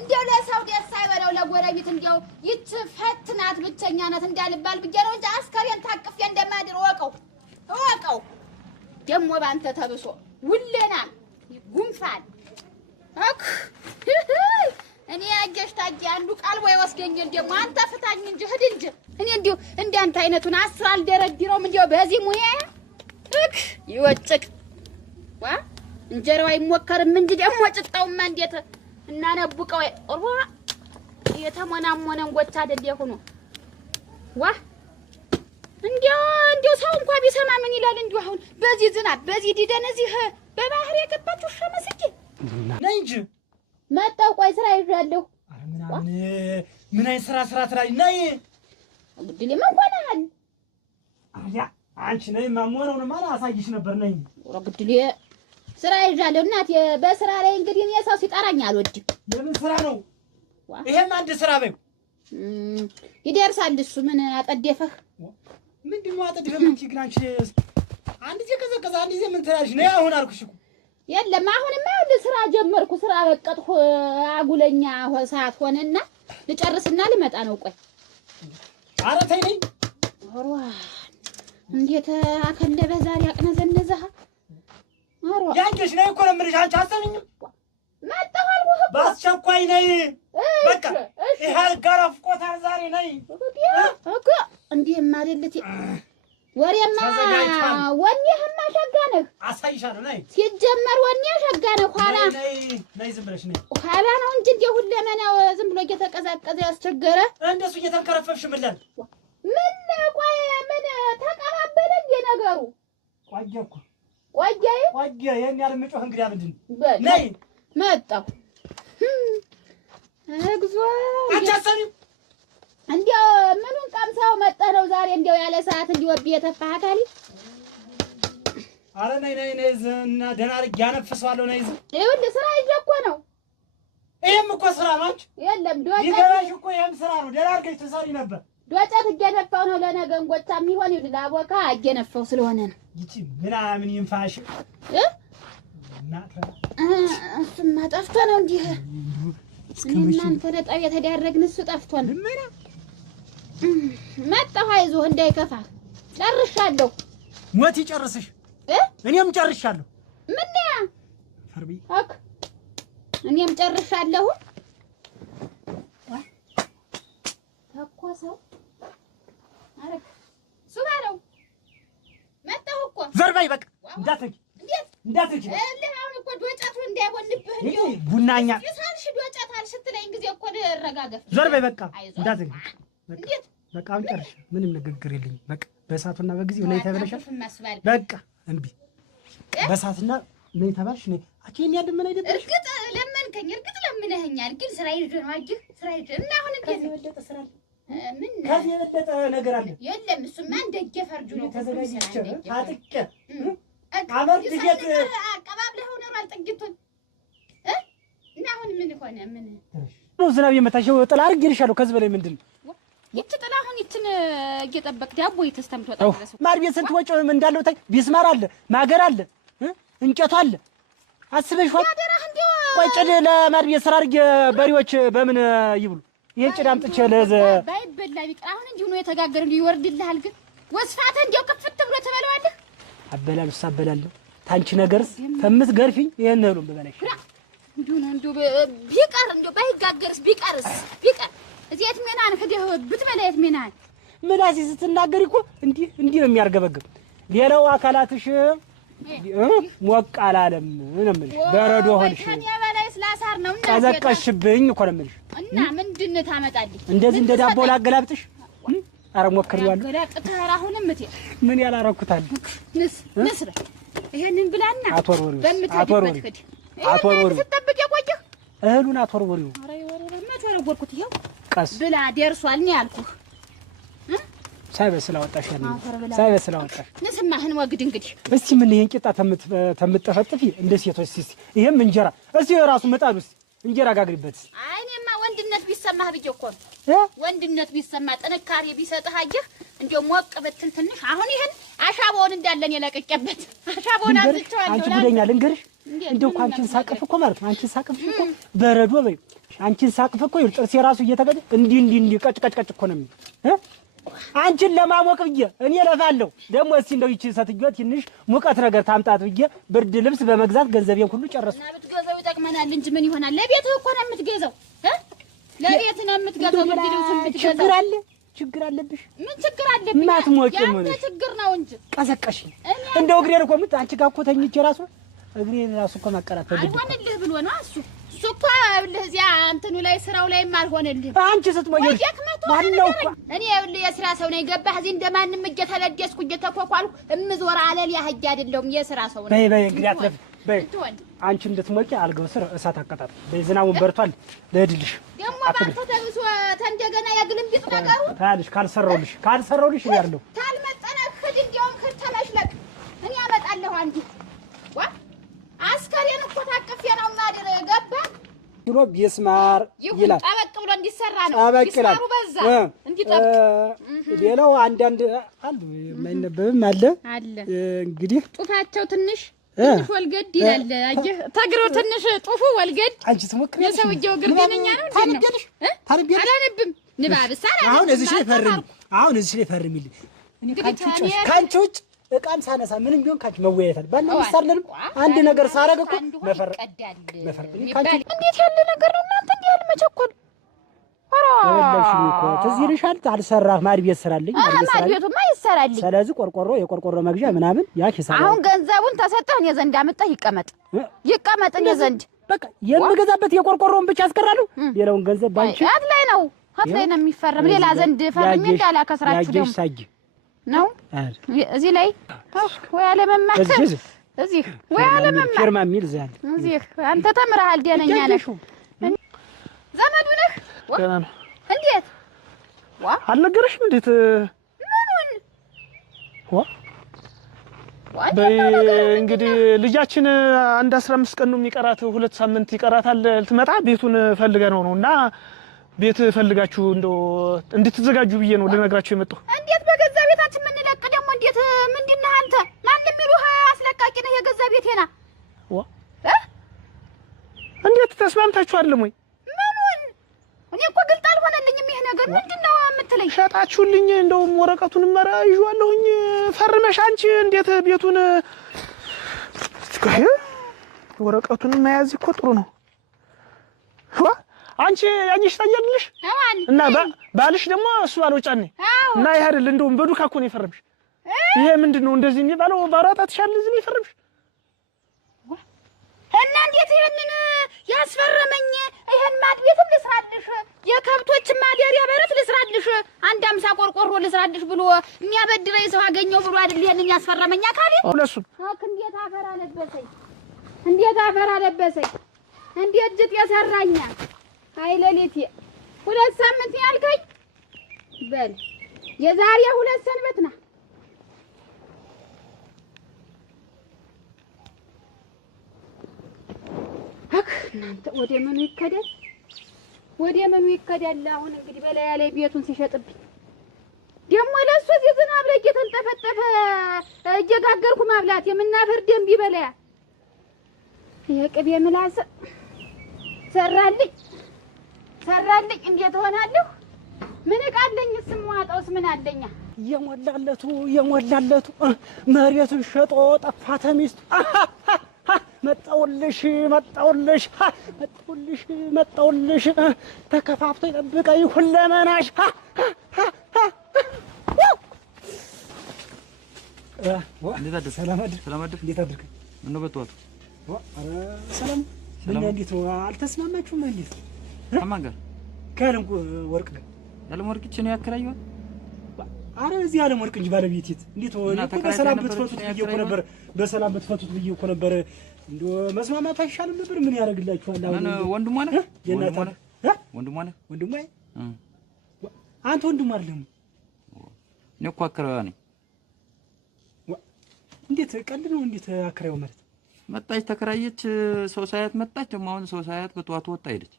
እንዲያው ለሰው ደስ አይበለው ለጎረቤት እንዲያው ይች ፈትናት ብቸኛ ናት እንዳልባል ብዬ ነው እንጂ አስከሬን ታቅፌ እንደማድር እወቀው ደግሞ ባንተ ተብሶ ውለና ጉንፋን አክ እኔ ያጀሽ ታጂ አንዱ ቃል ወይ ወስደኛል ደግሞ አንተ ፍታኝ እንጂ ሂድ እንጂ እኔ እንዲሁ እንዳንተ አይነቱን አስር አልደረድረውም እንዲያው በዚህ ሙያ እክ ይወጭቅ ዋ እንጀራው አይሞከርም እንጂ ደግሞ ጭጣውማ እንዴት እናነብቀው ኦርዋ የተሞናሞነ እንጎቻ አይደል ይሁኑ ዋ እንዲያው ሰው እንኳን ቢሰማ ምን ይላል እንዲሁ አሁን በዚህ ዝናብ በዚህ ዲደን እዚህ በባህር የገባችሁ ሸመስኪ ነይ እንጂ መጣው ቆይ ስራ ይዣለሁ ምን አይ ስራ ትራይ ነይ ግድሊ ማንኳናል አያ አንቺ ነይ ማሞነውን ማን አሳይሽ ነበር ነይ ግድሊ ስራ ይዣለሁ እናት በስራ ላይ እንግዲህ እኔ ሰው ሲጠራኝ አልወድም ለምን ስራ ነው ይሄም አንድ ስራ በይ ይደርሳል እሱ ምን አጠደፈህ ምንድነው አጠደፈህ ምን ግን አንቺ አንድ ከዘከዛ አንድ ምን ትላለሽ ነይ አሁን አልኩሽ እኮ የለም አሁንማ ስራ ጀመርኩ ስራ በቀጥኩ አጉለኛ ሰዓት ሆነና ልጨርስና ልመጣ ነው ቆይ ኧረ ተይ ነይ ኦርዋ እንዴት አከለበ ዛሬ አቅነዘነዘህ ኦርዋ ያንቺሽ ነይ እኮ ነው የምልሽ አንቺ አሰሚኝም መጣሁ አልኩህ ባስቸኳይ ነይ በቃ ይሄ ጋራፍቆታል ዛሬ ነይ እኮ እንዴም አይደልቲ ወሬማ ወኔህማ ሸጋ ነህ አሳይሻለሁ ነይ ሲጀመር ወኔ ሸጋ ነህ ኋላ ነይ ዝም ብለሽ ነይ ኋላ ነው እንጂ እንደው ሁለመናው ዝም ብሎ እየተቀዛቀዘ ያስቸገረ እንደሱ እየተንከረፈፍሽ ምንለን ምን ቆይ ምን ተቀባበለ እንደ ነገሩ ቆየ ይሄን ያህል ምጮህ እንግዲህ ምንድን ነይ መጣሁ እግዚኦ አታሰሚው እንዲያው ምኑን ቀምሰው መጣህ ነው ዛሬ እንዲያው ያለ ሰዓት እንዲወብ የተፋህ አካሊ ኧረ ነይ እና ደህና አድርጌ አነፍሰዋለሁ ነይ ይኸውልህ ስራ ይዤ እኮ ነው ይሄም እኮ ስራ ነው የለም ዶጨት ይገባሽ እኮ ይሄም ስራ ነው ደህና አድርገሽ ትሰሪ ነበር ዶጨት እየነፋው ነው ለነገ እንጎቻ የሚሆን ይኸውልህ ላቦካ እየነፋው ስለሆነ ነው ይቺ ምናምን ይንፋሽ እሱማ ጠፍቶ ነው እንዲህ እናንተ ለጠብ የተዳረግን እሱ ጠፍቶ ነው መጣሁ አይዞህ እንዳይከፋህ ጨርሻለሁ ሞት ይጨርስሽ እኔም ጨርሻለሁ ምን ያ ፈርቢ አክ እኔም ጨርሻለሁ ተኮሰው አረክ ሱባለው መጣሁ እኮ ዘርባይ በቃ እንዳትጂ አሁን እኮ ዶጫቱ እንዳይቦንብህ እንዴ ቡናኛ ይሳልሽ ዶጫታል ስትለኝ ጊዜ እኮ ረጋገፍ ዘርባይ በቃ እንዳትጂ እንዴት በቃ አንጨርሽ ምንም ንግግር የለኝም በቃ በሰዓቱና በጊዜው ነይ ተበለሻል በቃ እንቢ በሰዓትና ነይ ተባልሽ ነይ አቺን ያደመና አይደብሽ እርግጥ ለመንከኝ እርግጥ ለምነኸኛል ግን ስራ ይዤ ነው አጅህ ስራ ይዤ እና አሁን እንዴት ነው ወደቀ ስራ ምን ከዚህ የበለጠ ነገር አለ የለም እሱማ እንደየ ፈርጁ ነው ተዘጋጅቼ ታጥቄ አመር ድጀት አቀባብለህ ነው አልጠግቱን እና አሁን ምን ሆነ ምን ነው ዝናብ የመታሽው ጥላ አድርጌልሻለሁ ከዚህ በላይ ምንድን ነው ይቺ ጥላ አሁን ይችን እየጠበቅ ዳቦ ይተስተምቷል ታደረሰው ማር ቤት ስንት ወጪ እንዳለው ታይ ቢስማር አለ ማገር አለ እንጨት አለ አስበሽዋል ቆይ ጭድ ለማር ቤት ስራ አድርጌ በሬዎች በምን ይብሉ ይሄን ጭድ አምጥቼ ለዘ ባይበላ ቢቀር አሁን እንዲሁ ነው የተጋገረ እንዲሁ ይወርድልሃል ግን ወስፋተ እንዲሁ ከፍት ብሎ ተበለዋለህ አበላሉስ አበላለሁ ታንቺ ነገርስ ተምትገርፊኝ ይሄን ነው በበላሽ እንዲሁ ነው እንዲሁ ቢቀር እንዲሁ ባይጋገርስ ቢቀር እዚያት ሜናን ከደህ ብትበላየት ሜናን ምላሲ ስትናገሪ እኮ እንዲህ ነው የሚያርገበግብ ሌላው አካላትሽ ሞቅ አላለም ነው የምልሽ በረዶ ሆንሽ ከኔ በላይ ስላሳር ነው እና ቀዘቀሽብኝ እኮ ነው የምልሽ እና ምንድን ታመጣልኝ እንደዚህ እንደ ዳቦ ላገላብጥሽ ኧረ ሞክሪዋለሁ ገላጥተህ አሁንም እቴ ምን ያላረኩታል ንስ ይሄንን ብላና አትወርወሪው ስትጠብቅ የቆየህ እህሉን አትወርወሪው ኧረ ይወርወር መተረወርኩት ይኸው ቀስ ብላ ደርሷል ነው ያልኩህ ሳይበስል አወጣሽ ሳይበስል አወጣሽ ንስማህን ወግድ እንግዲህ እስቲ ምን ይሄን ቂጣ ተምትጠፈጥፊ እንደ ሴቶች እስቲ ይሄም እንጀራ እስቲ ራሱ መጣዱ እስቲ እንጀራ ጋግሪበት አይ እኔማ ወንድነት ቢሰማህ ብዬ እኮ ነው ወንድነት ቢሰማ ጥንካሬ ቢሰጥህ አየህ እንደው ሞቅ ብትል ትንሽ አሁን ይሄን አሻቦውን እንዳለን የለቀቀበት አሻቦውን አንጥቻለሁ አንቺ ጉደኛ ልንገርሽ እንደው እኮ አንቺን ሳቅፍ እኮ ማለት ነው አንቺን ሳቅፍ እኮ በረዶ በይ አንቺን ሳቅፍ እኮ ጥርሴ ራሱ እየተገደ እንዲህ ቀጭ እኮ ነው የሚል አንቺን ለማሞቅ ብዬ እኔ ለፋለሁ። ደግሞ እስቲ እንደው ይቺ ሰትዮ ትንሽ ሙቀት ነገር ታምጣት ብዬ ብርድ ልብስ በመግዛት ገንዘቤን ሁሉ ጨረስኩ። እና ብትገዛው ይጠቅመናል እንጂ ምን ይሆናል? ለቤትህ እኮ ነው የምትገዛው ለቤትህ ነው የምትገዛው። ብርድ ልብስም ብትገዛው ችግር አለብሽ? ምን ችግር አለብኝ? ማትሞቂ ምን ችግር ነው እንጂ ቀሰቀሽኝ። እንደው እግሬን እኮ አንቺ ጋር እኮ ተኝቼ ራሱ እግሬን ራሱ እኮ ማቀራት አልሆነልህ ብሎ ነው እሱ እኮ እዚያ እንትኑ ላይ ስራው ላይም አልሆነልህም። አንቺ ስትሞይ ዋናው እኮ እኔ የስራ ሰው ነኝ። ገባህ? እዚህ እንደማንም እየተለደስኩ እየተኳኳልኩ እምዞር አለል ያህያ አይደለሁም። የስራ ሰው ነኝ። በይ እንግዲህ አትለፍ በይ። አንቺ እንድትሞቂ አልገው ስር እሳት አቀጣጥ በይ። ዝናቡን በርቷል። ለድልሽ ደግሞ ባንተ ተብሶ ተንደገና የግልምቢጥ ነገሩ ታልሽ ካልሰራውልሽ ያለው ታልመጠነህ ሂድ። እንዲያውም ከተመሽለቅ እኔ አመጣለሁ አንዲ አስከሬን እኮ ታቅፌ ነው ማድር። ገባህ? ብሎ ቢስማር ይላል። ጠበቅ ብሎ እንዲሰራ ነው። ቢስማሩ በዛ እንዲጠብቅ። ሌላው አንዳንድ አሉ የማይነበብም አለ እንግዲህ ጡፋቸው ትንሽ ወልገድ ይላል። አየህ ተግሮ ትንሽ ጡፉ ወልገድ። አንቺ ትሞክሪ የሰውየው እግር ጤነኛ ነው እንዴ? አላነብም ንባብስ አላነብም። አሁን እዚህ ላይ ፈርሚልኝ። ካንቺ ውጭ እቃም ሳነሳ ምንም ቢሆን ካንቺ መወያየታል። ባለው ምሳሌንም አንድ ነገር ሳረግ እኮ መፈር እንዴት ያለ ነገር ነው እናንተ እንዴ ያለ መቸኮል ወላሂ እኮ ትዝ ይልሻል። አልሰራህ ማድ ቤት ስራልኝ ቤቱማ ይሰራልኝ። ስለዚህ የቆርቆሮ መግዣ ምናምን ያ ኪሳራ። አሁን ገንዘቡን ተሰጠህ እኔ ዘንድ አመጣህ ይቀመጥ እኔ ዘንድ በቃ የምገዛበት የቆርቆሮውን ብቻ አስቀራለሁ። ሌላውን ገንዘብ ባንቺ አት ላይ ነው የሚፈረም። ሌላ ዘንድ ፈርሜ እንዳላከስራችሁ ደግሞ ነው እዚህ ላይ ወይ አለመማር እዚህ ወይ አለመማር ፊርማ የሚል ዛል እዚህ አንተ ተምረሃል። ደህነኛ ነህ ዘመዱ ነህ። እንዴት አልነገረሽም? እንዴት ምኑን እንግዲህ ልጃችን አንድ 15 ቀን ነው የሚቀራት፣ 2 ሳምንት ይቀራታል ልትመጣ። ቤቱን ፈልገ ነውና ቤት ፈልጋችሁ እንደው እንድትዘጋጁ ብዬ ነው ልነግራችሁ የመጣሁ። እንዴት በገዛ ቤታችን ምን ለቅ ደግሞ እንዴት ምንድነህ አንተ? ማን የሚሉህ አስለቃቂ ነህ? የገዛ ቤቴና እንዴት ተስማምታችኋል ወይ? ምኑን? እኔ እኮ ግልጥ አልሆነልኝም ይሄ ነገር። ምንድነው የምትለኝ? ሸጣችሁልኝ። እንደውም ወረቀቱን መራ ይዤዋለሁኝ ፈርመሽ አንቺ እንዴት ቤቱን ወረቀቱን መያዝ እኮ ጥሩ ነው። አንቺ ያኝሽ ታያለሽ እና ባልሽ ደግሞ እሱ አልወጫኔ እና ይሄ አይደል እንደውም በዱካ እኮ ነው የፈረምሽ። ይሄ ምንድነው እንደዚህ የሚባለው? ባራጣትሻል እዚህ ነው የፈረምሽ እና እንዴት ይሄንን ያስፈረመኝ? ይሄን ማድቤትም ልስራልሽ፣ የከብቶች ማደሪያ በረት ልስራልሽ፣ 50 ቆርቆሮ ልስራልሽ ብሎ የሚያበድረኝ ሰው አገኘው ብሎ አይደል ይሄንን ያስፈረመኝ አካል ሁለሱ እንዴት አፈር አለበሰኝ! እንዴት ጅጥ የሰራኛ አይለሊት 2 ሳምንት ያልከኝ በል የዛሬ 2 ሰንበት ና እናንተ ወደ ምኑ ይከዳል? አሁን እንግዲህ በላያ ላይ ቤቱን ሲሸጥብኝ ደግሞ ለእሱ እዚህ ዝናብ ላይ እየተንጠፈጠፈ እየጋገርኩ ማብላት የምናፈር ደም ቢበላያ የቅቤ ምላስ ሰራልኝ። እንዴት ሆናለሁ? ምን እቃለኝ? ስሟጣውስ ምን አለኛ? የሞላለቱ መሬቱን ሸጦ ጠፋ ተሚስቱ። መጣውልሽ ተከፋፍቶ ይጠብቀኝ ሁለመናሽ። ሰላም አድር። እንዴት አድርክ? ምን ነው በጠዋቱ? ሰላም እንዴት ነው? አልተስማማችሁም? እንዴት ከማን ጋር? ከአለም ወርቅ ጋር። የዓለም ወርቅ እቺ ነው ያከራየው? አረ እዚህ ዓለም ወርቅ እንጂ ባለቤት የት? እንዴት ነው? በሰላም ብትፈቱት ብዬ እኮ ነበር። እንደው መስማማት አይሻልም ነበር? ምን ያደርግላችኋል? አሁን ወንድሟ ነህ? ወንድሟ አንተ ወንድሟ አይደለም? እኔ እኮ አከራዋ ነኝ። እንዴት ቀልድ ነው? እንዴት አከራዩ ማለት? መጣች፣ ተከራየች፣ ሰው ሳያት መጣች። ደግሞ አሁን ሰው ሳያት በጠዋቱ ወጣ ሄደች።